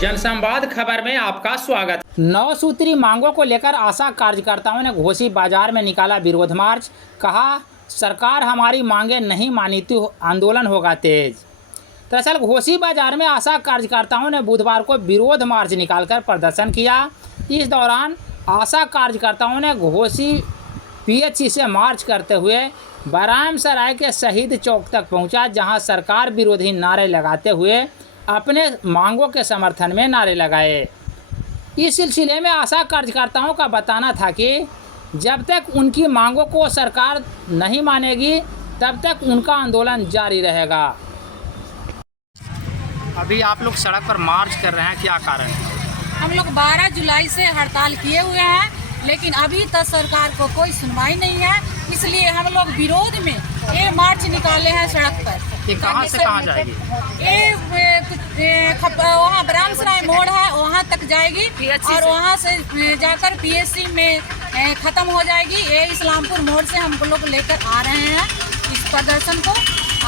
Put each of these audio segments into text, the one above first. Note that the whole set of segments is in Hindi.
जनसंवाद खबर में आपका स्वागत। 9 सूत्री मांगों को लेकर आशा कार्यकर्ताओं ने घोसी बाजार में निकाला विरोध मार्च। कहा सरकार हमारी मांगे नहीं मानी तो आंदोलन होगा तेज। दरअसल घोसी बाजार में आशा कार्यकर्ताओं ने बुधवार को विरोध मार्च निकालकर प्रदर्शन किया। इस दौरान आशा कार्यकर्ताओं ने घोसी पीएचसी से मार्च करते हुए बराम सराय के शहीद चौक तक पहुंचा, जहां सरकार विरोधी नारे लगाते हुए अपने मांगों के समर्थन में नारे लगाए। इस सिलसिले में आशा कार्यकर्ताओं का बताना था कि जब तक उनकी मांगों को सरकार नहीं मानेगी तब तक उनका आंदोलन जारी रहेगा। अभी आप लोग सड़क पर मार्च कर रहे हैं, क्या कारण है? हम लोग 12 जुलाई से हड़ताल किए हुए हैं, लेकिन अभी तक सरकार को कोई सुनवाई नहीं है। इसलिए हम लोग विरोध में ये मार्च निकाले हैं सड़क पर। ये कहाँ से कहाँ जाएगी? ये वहाँ बराम सराय मोड़ है, वहाँ तक जाएगी और वहाँ से जाकर पीएचसी में ख़त्म हो जाएगी। ये इस्लामपुर मोड़ से हम लोग लेकर आ रहे हैं इस प्रदर्शन को,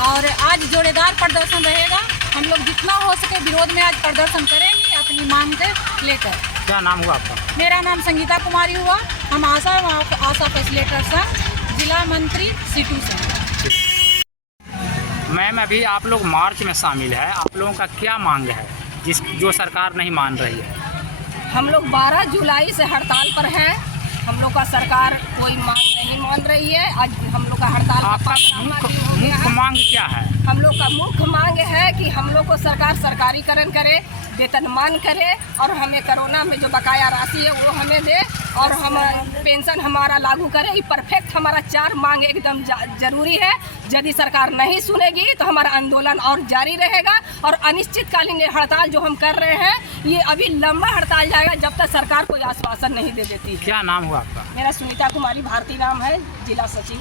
और आज जोड़ेदार प्रदर्शन रहेगा। हम लोग जितना हो सके विरोध में आज प्रदर्शन करेंगे अपनी मांग के लेकर। क्या नाम हुआ आपका? मेरा नाम संगीता कुमारी हुआ। हम आशा फैसिलिटेटर से जिला मंत्री सीटू से। मैम, अभी आप लोग मार्च में शामिल है, आप लोगों का क्या मांग है जो सरकार नहीं मान रही है? हम लोग 12 जुलाई से हड़ताल पर है। हम लोग का सरकार कोई मांग नहीं मान रही है। आज हम लोग का हड़ताल आपका मुख्य मांग क्या है? हम लोग का मुख्य मांग है कि हम लोग को सरकार सरकारीकरण करे, वेतनमान करे और हमें कोरोना में जो बकाया राशि है वो हमें दे, और हम पेंशन हमारा लागू करे। ये परफेक्ट हमारा 4 मांग एकदम जरूरी है। यदि सरकार नहीं सुनेगी तो हमारा आंदोलन और जारी रहेगा, और अनिश्चितकालीन हड़ताल जो हम कर रहे हैं ये अभी लंबा हड़ताल जाएगा जब तक सरकार कोई आश्वासन नहीं दे देती। क्या नाम हुआ आपका? मेरा सुनीता कुमारी भारती नाम है, जिला सचिव।